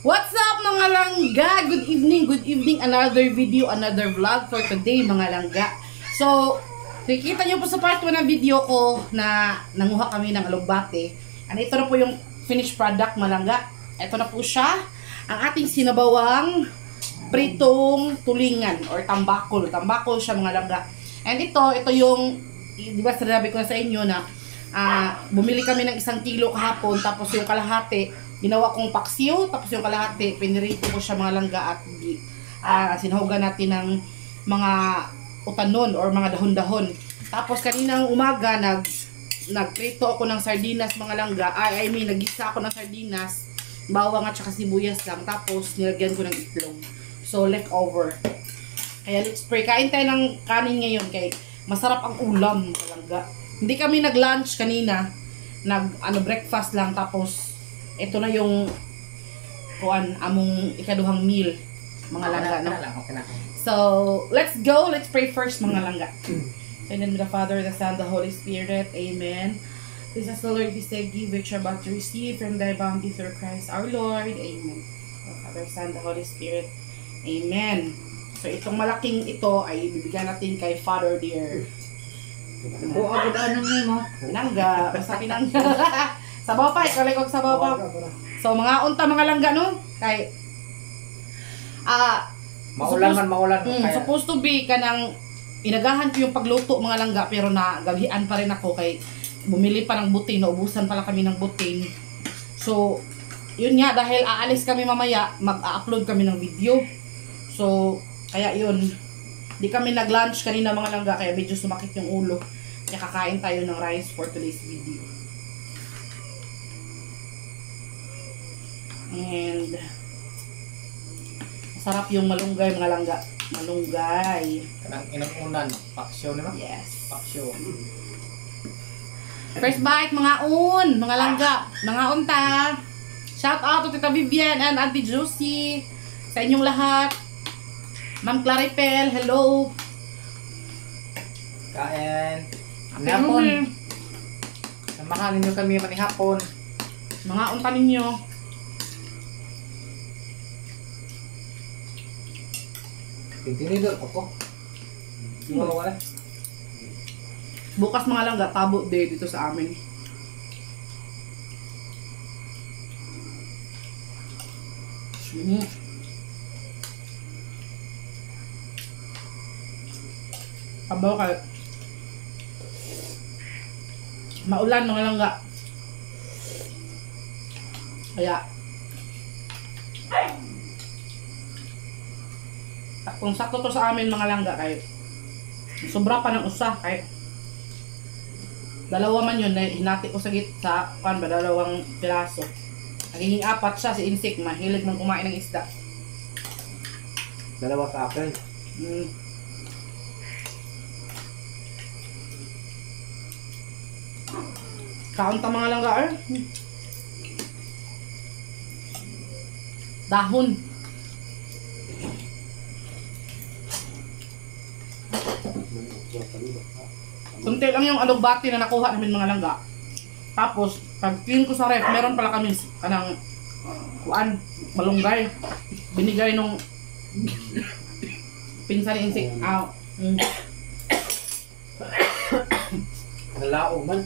What's up mga langga? Good evening, another video, another vlog for today mga langga. So, nakikita nyo po sa part 1 ng video ko na nanguha kami ng alugbate. And ito na po yung finished product mga langga. Ito na po siya, ang ating sinabawang pritong tulingan or tambakol. Tambakol siya mga langga. And ito yung, di ba sinabi ko na sa inyo na bumili kami ng 1 kilo kahapon, tapos yung kalahati ginawa kong paksiw, tapos yung kalahati pinirito ko siya mga langga at sinahugan natin ng mga utanon or mga dahon-dahon. Tapos kaninang umaga nagprito ako ng sardinas mga langga. Nagisa ako ng sardinas, bawang at saka sibuyas lang, tapos nilagyan ko ng itlog. So leftover. Kaya let's pray. Kain tayo ng kanin ngayon kay masarap ang ulam mga langga. Hindi kami nag-lunch kanina, breakfast lang, tapos ito na yung among ikaduhang meal mga langga, no? So let's go, let's pray first mga langga. So in the name of the Father, the Son, the Holy Spirit, amen. This is the Lord, this day give which are about to receive from thy bounty through Christ our Lord, amen. The Father, Son, the Holy Spirit, amen. So itong malaking ito ay bibigyan natin kay Father dear. Agad anong mo? Pinangga, basta pinangga. Sabaw pa, ikalikog sabaw pa. So mga unta mga langga, no? Kay maulan. Supposed to be kanang inagahan ko yung pagluto mga langga, pero nagabihan pa rin ako kay bumili pa ng butin, naubusan pala kami ng butin. So yun nga, dahil aalis kami mamaya, mag-upload kami ng video. So kaya yun, di kami nag-lunch kanina mga langga, kaya medyo sumakit yung ulo. Kaya kakain tayo ng rice for today's video. And masarap yung malunggay mga langga. Malunggay. Kanang inuunan, paksyo naman. Yes. Paksyo. First bite mga langga. Mga unta. Shout out to Tita Vivian and Auntie Juicy. Sa inyong lahat. Ma'am Claripel, hello. Kain. Hapon. Samahan ninyo kami manihapon. Mga unta ninyo. Tinidor ako. Di mo wala. Bukas mga langga, tabo day dito sa amin. Tabaw ka. Maulan mga langga. Kaya kung sakto to sa amin mga langga, kay sobra pa ng usa, kay dalawa man yun, hinati ko sa dalawang piraso. Nagiging 4 siya, si Insik, mahilig ng kumain ng isda. Dalawa sa akin. Kaunta mga langga, dahon. Kunti lang yung alugbati na nakuha namin mga langga. Tapos, pag clean ko sa ref, meron pala kami kanang malunggay. Binigay nung pinsan ni Insik. Nalao man.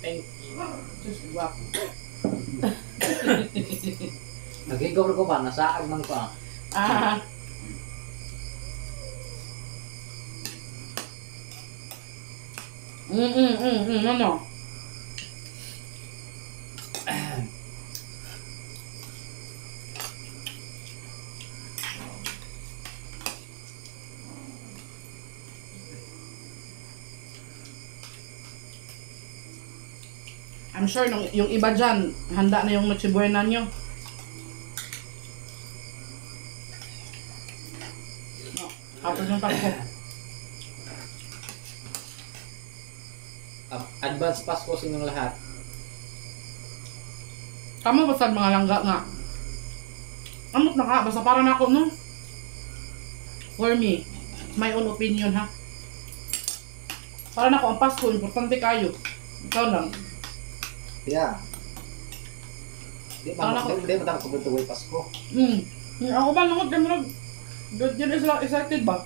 Thank you. Just wap. Nagigaw ko ba? Nasaag man ko Ano? I'm sure yung iba dyan, handa na yung Noche Buena nyo. Tapos yung Pasko. Advance Pasko sa inyong lahat. Tama ba sa mga langga nga? Amot na ka, basta para na ako, no? For me, my own opinion, ha? Para na ko ang Pasko, importante kayo. Ikaw lang. Yeah. Di Parang man ako- di man ako tuloy Pasko. Ako ba nangod kay murag good yun excited ba?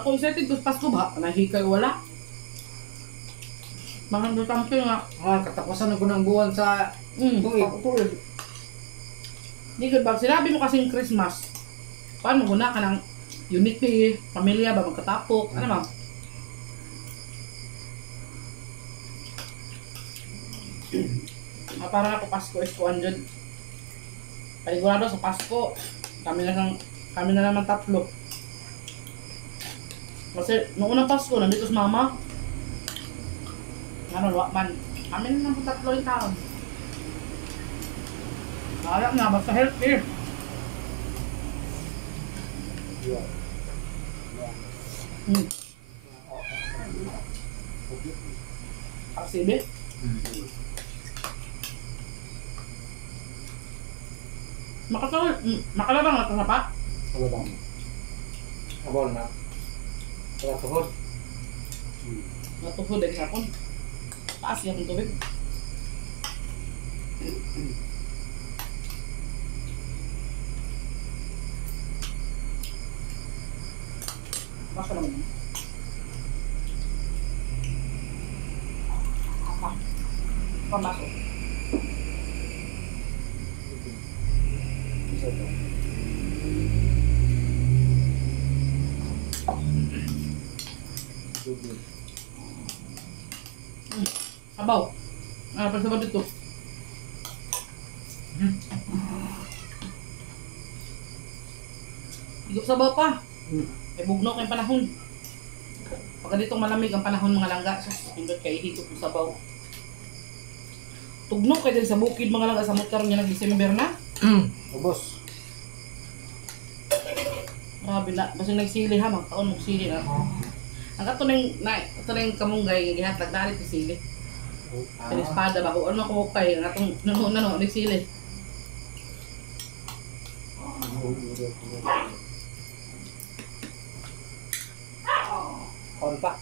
Ako excited ko sa Pasko ba? Nahikay wala. Mga tampi nga. Katapusan ko ng buwan sa tuig. Tuig. Di good ba? Sinabi mo kasing Christmas. Paano mo na ka ng unity, pamilya ba magkatapok? Ano ba? Para ako Pasko is 200. Panigurado sa Pasko. Kami na naman tatlo. Kasi noong unang Pasko, nandito si Mama. Ano, man. Kami na naman tatlo yung taon. Alam na, basta healthy. Paksibi. Makalabang na ito sa pa? Ano ba? Abol na. Wala tuhod. Natuhod ay sapon. Taas yung tubig. Basta naman yun. Apa? Pamasok. Isa to. Tubig. Abaw. Ano pa sa dito? Higop sa baw pa. May bugnok yung panahon. Pagka ditong malamig ang panahon mga langga, so hindot kayo higop yung sabaw. Tugnok kayo din sa bukid mga langga sa motor niya nag-December na. Ubos. Grabe na, basta nagsili ha, mga taon magsili na. Ang katunay kamunggay, gihatag dalit yung sili. Sa espada ba, kung ano kumukay, ang atong nagsili. On pa.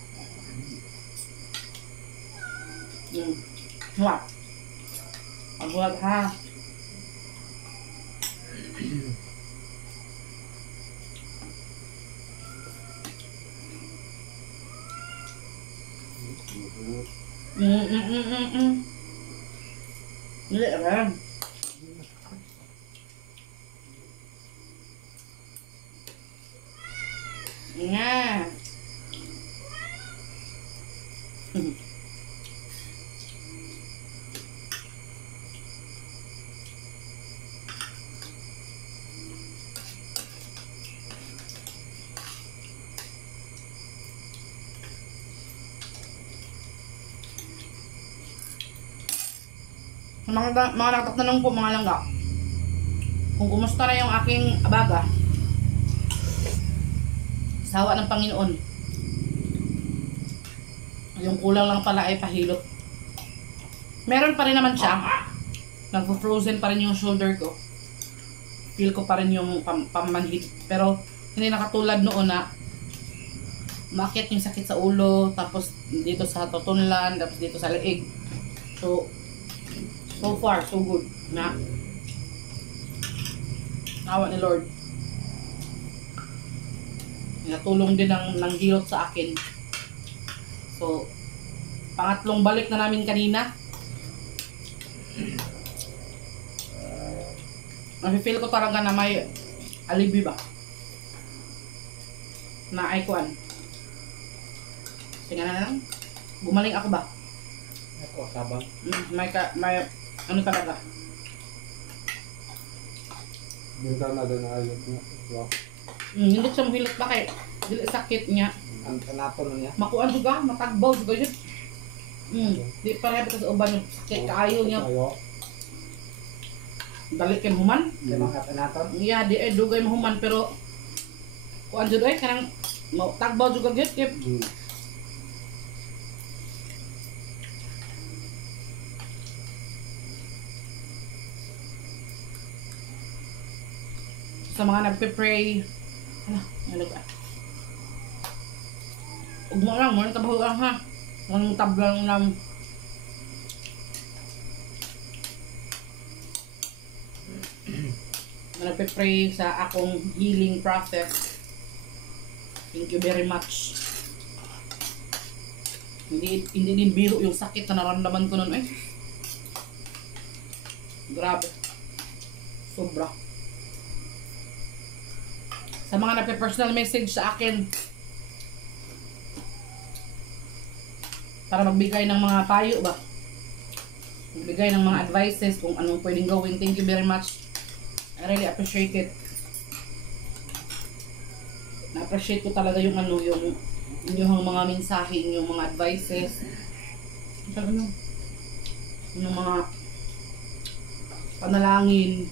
What? Ang buhat ha. Dili ba? Nga. Mga nagtatanong po mga langga, kung kumusta na yung aking abaga, sawa ng Panginoon. Yung kulang lang pala ay pahilot. Meron pa rin naman siya. Nagpo-frozen pa rin yung shoulder ko. Feel ko pa rin yung pamanhid. Pero hindi nakatulad noon na umakyat yung sakit sa ulo, tapos dito sa tutunlan, tapos dito sa leeg. So far, so good na awa ni Lord. Natulong din ng hilot sa akin. So, pangatlong balik na namin kanina. Nafe-feel ko parang na may alibi ba? Na ay kuan. Sige na lang. Gumaling ako ba? Ako sabang. May ano talaga? Minta na doon na ayot niya. Diba? Hindi siya mahilot ba kay dili sakit niya. Ang kanaton niya. Makuan juga, matagbaw juga yun. Di pareha sa uban yung sakit kaayo niya. Ayo. Dali kay human. Kaya mga kanaton. Iya, di ay dugay mahuman pero kuan jud ay kanang tagbaw juga gyud kay sa mga nagpe-pray. Ano ba? Huwag mo lang, muna tabaho lang ha. Anong tablang lang. Nagpe-pray sa akong healing process. Thank you very much. Hindi din biro yung sakit na naramdaman ko nun. Ay, grabe. Sobra. Sa mga nagpe-personal message sa akin para magbigay ng mga payo ba? Magbigay ng mga advices kung anong pwedeng gawin. Thank you very much. I really appreciate it. Na-appreciate ko talaga yung ano, yung inyong mga mensahe, inyong mga advices. Yung mga panalangin.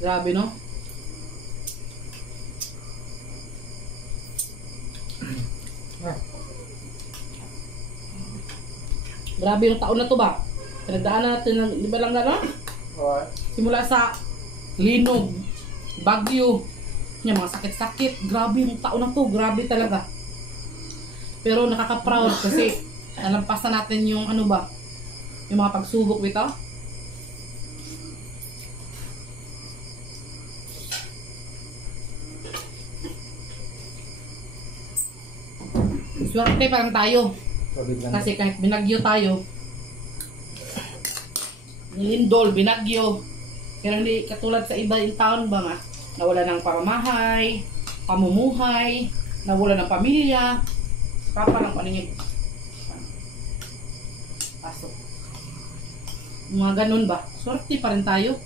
Grabe, no? Grabe yung taon na to ba? Pinagdaan natin ng, di ba lang gano'n? Alright. Simula sa Linog, Bagyo, yung mga sakit-sakit. Grabe yung taon na to, grabe talaga. Pero nakaka-proud kasi nalampasan natin yung ano ba, yung mga pagsubok bitaw. Swerte pa lang tayo. Tubig lang. Kasi kahit binagyo tayo, nilindol, binagyo, pero hindi katulad sa iba yung taon ba nga, nawala ng pamamahay, pamumuhay, nawala ng pamilya, papa lang pa ninyo. Pasok. Mga ganun ba? Swerte pa rin tayo.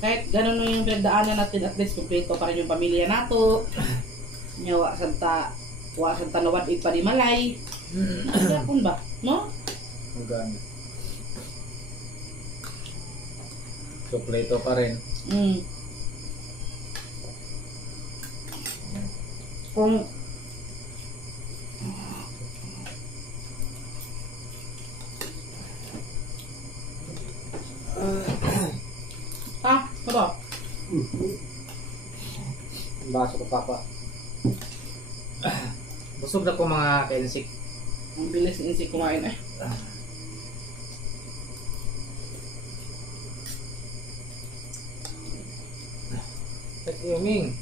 Kahit ganun yung pinagdaanan natin, at least kumpleto pa rin yung pamilya nato. Nyawa santa nawad ipa di malay. Napon ba? No? Hanggang. Kompleto pa rin. Kung ano ba? Baso ko papa. Busog na ko mga kainsik. Ang bilis ni Insik kumain eh. At yuming.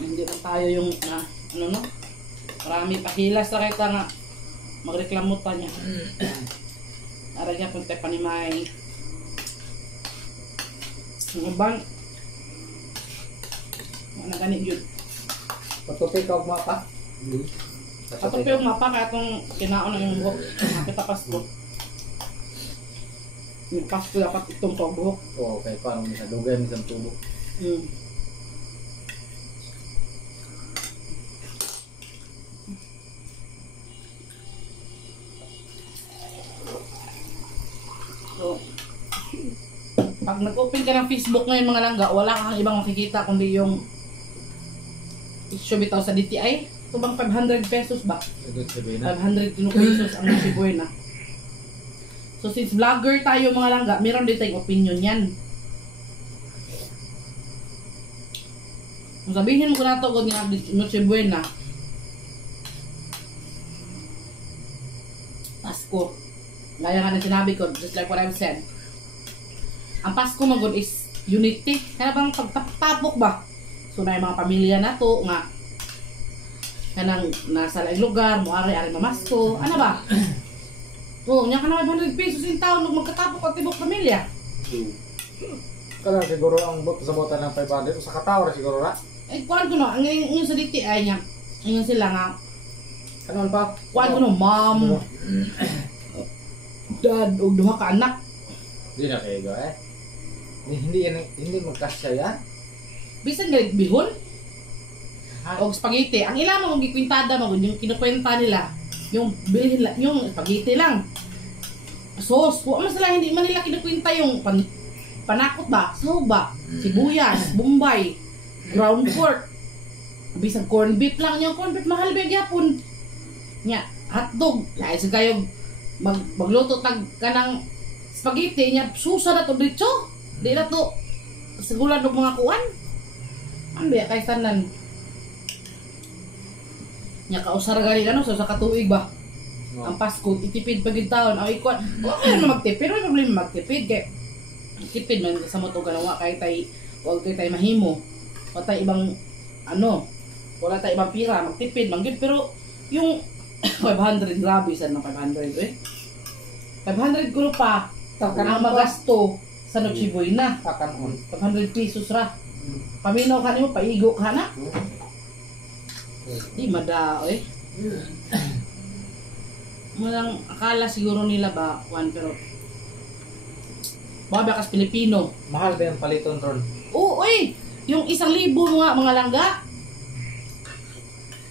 Hindi na tayo yung ano no? Marami pahilas na kita nga magreklamo ta niya. Ara niya punta panimay. Ang bang ano gani yun? Patupi ka og mapa. Patupi yung mapa kaya itong kinaon ng buhok. Nakita Pasko. Yung Pasko dapat itong buhok. Oo, kay paano mo sa dugay mi sa tubo. So, pag nag-open ka ng Facebook ngayon mga langga, wala kang ibang makikita kundi yung issue bitaw sa DTI. Ito bang 500 pesos ba? Good sabihin na. 500 pesos ang nasibuhay na. So since vlogger tayo mga langga, meron din tayong opinion yan. Kung sabihin mo ko na ito kung nga Noche Buena, Pasko, gaya nga na sinabi ko, just like what I've said, ang Pasko magod is unity. Kaya bang pagtapok ba? So na yung mga pamilya na to nga kanang nasa laing lugar, muari-ari mamasko, ano ba? Oo, niya ka na 500 pesos in taon nung magkatapok at tibok pamilya. Kala siguro ang sa bota ng 500 sa katawa siguro ra. Eh, kuhaan ko no, ang yung sa DTI niya, yung sila nga, Ano pa? kuhaan ko no, mom, dad, o duha ka anak. Hindi na kayo eh. Hindi magkasya yan. Bisan galit bihon, Ha? o spaghetti. Ang ilang mga gikwintada mo, yung kinukwenta nila, yung bilhin lang, yung spaghetti lang. Sauce, huwag man sila, hindi man nila kinukwenta yung panakot ba, sahog ba, sibuyas, bombay, ground pork, bisag corn beef lang yung corn beef mahal ba gyapon. Nya, hotdog, lain sa kayo magluto tag kanang spaghetti nya susa na to dito. Di na to segulan og mga kuan. Ano ba kay tanan? Nya kausar gali ano sa katuig ba? Ang Pasko itipid pag taon ay kuan. Okay na magtipid, may problema magtipid kay tipid man sa mo to ganawa kay tay wag kay tay mahimo. O tay ibang ano, wala tay ibang pira magtipid man gyud pero yung 500 grabe sad ng 500 eh. 500 kuno pa ang magasto sa Noche Buena. Kakanon. 500 pesos ra. Paminaw ka nimo paigo ka na. Di madao eh. Malang akala siguro nila ba kuan pero bakas Pilipino. Mahal ba yung paliton ron? Oo, oy, yung 1,000 mga langga.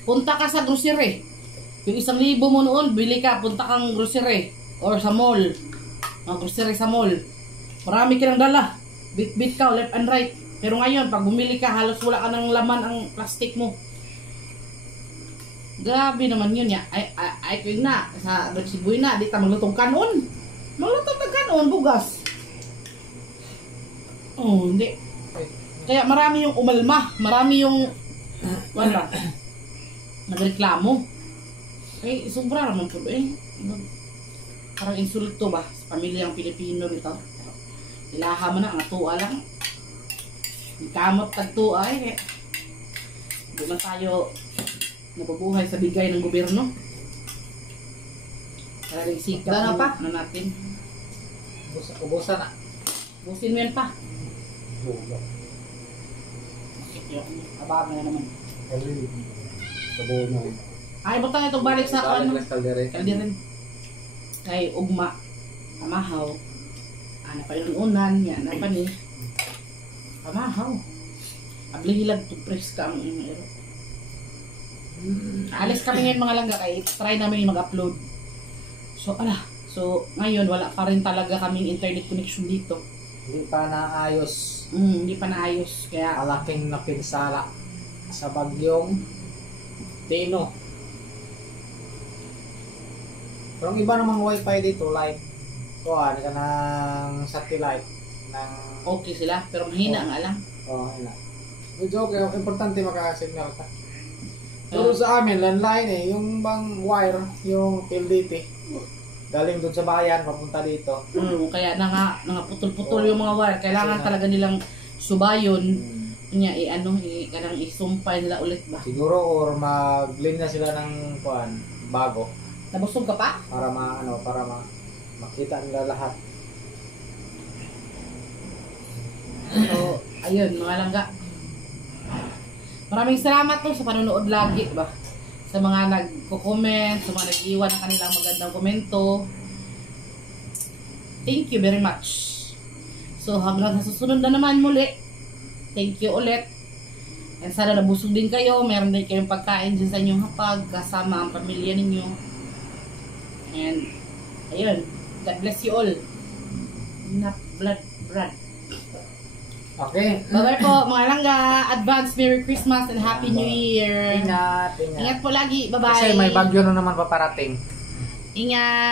Punta ka sa grocery. Yung 1,000 mo noon, bili ka, punta kang grocery or sa mall. Grocery sa mall. Marami ka nang dala. Bit-bit ka, left and right. Pero ngayon, pag bumili ka, halos wala ka ng laman ang plastic mo. Grabe naman yun ya. Ay ko na sa Noche Buena, di ta maglutong kanon. Maglutong tag kanon bugas. Oh, hindi. Kaya marami yung umalma, marami yung wala. Nagreklamo. Eh sobra naman po eh. Parang insulto ba sa pamilyang Pilipino nito. Ilaha man na ang tuwa lang. Kamot tag tuwa eh. Hindi man tayo nabubuhay sa bigay ng gobyerno. Kaya rin sikap Dana pa? na natin. Ubusan na. Busin mo yan pa. Ababa na naman. Kasi, sabaw na. Ay, butang itong balik sa ano. Kaldere. Kaldirin. Kay ugma. Pamahaw. Ano pa yung unan. Yan. Ano pa ni. Pamahaw. Abli hilag to press ka ang ero. Alis kami ngayon mga langga kay try namin mag-upload. So ala, so ngayon wala pa rin talaga kaming internet connection dito. Hindi pa naayos. Hindi pa naayos kaya Malaking napinsala sa bagyong Tino. Pero ang iba namang wifi dito, like, kuha ka ng satellite ng okay sila pero mahina ang alam. ina. Medyo okay, importante makasignal ka. Pero sa amin, landline eh, yung bang wire, yung PLDT, galing doon sa bayan, papunta dito. Kaya putol-putol yung mga wire. Kailangan talaga nilang subayon. Kanya kanang isumpay nila ulit ba? Siguro or mag-link na sila ng kuan bago Nabusog ka pa? para makita nila lahat. So, ayun mga langga. Maraming salamat po sa panonood lagi ba? Sa mga nagko-comment, sa mga nag-iwan ng kanilang magandang komento. Thank you very much. So hanggang sa susunod na naman muli. Thank you ulit. And sana nabusog din kayo. Meron din kayong pagkain din sa inyong hapag kasama ang pamilya ninyo. And ayun. God bless you all. Not blood. Okay. Bye-bye po mga langga. Advance Merry Christmas and Happy New Year. Ingat. Ingat po lagi. Bye-bye. Kasi may bagyo na naman paparating. Ingat.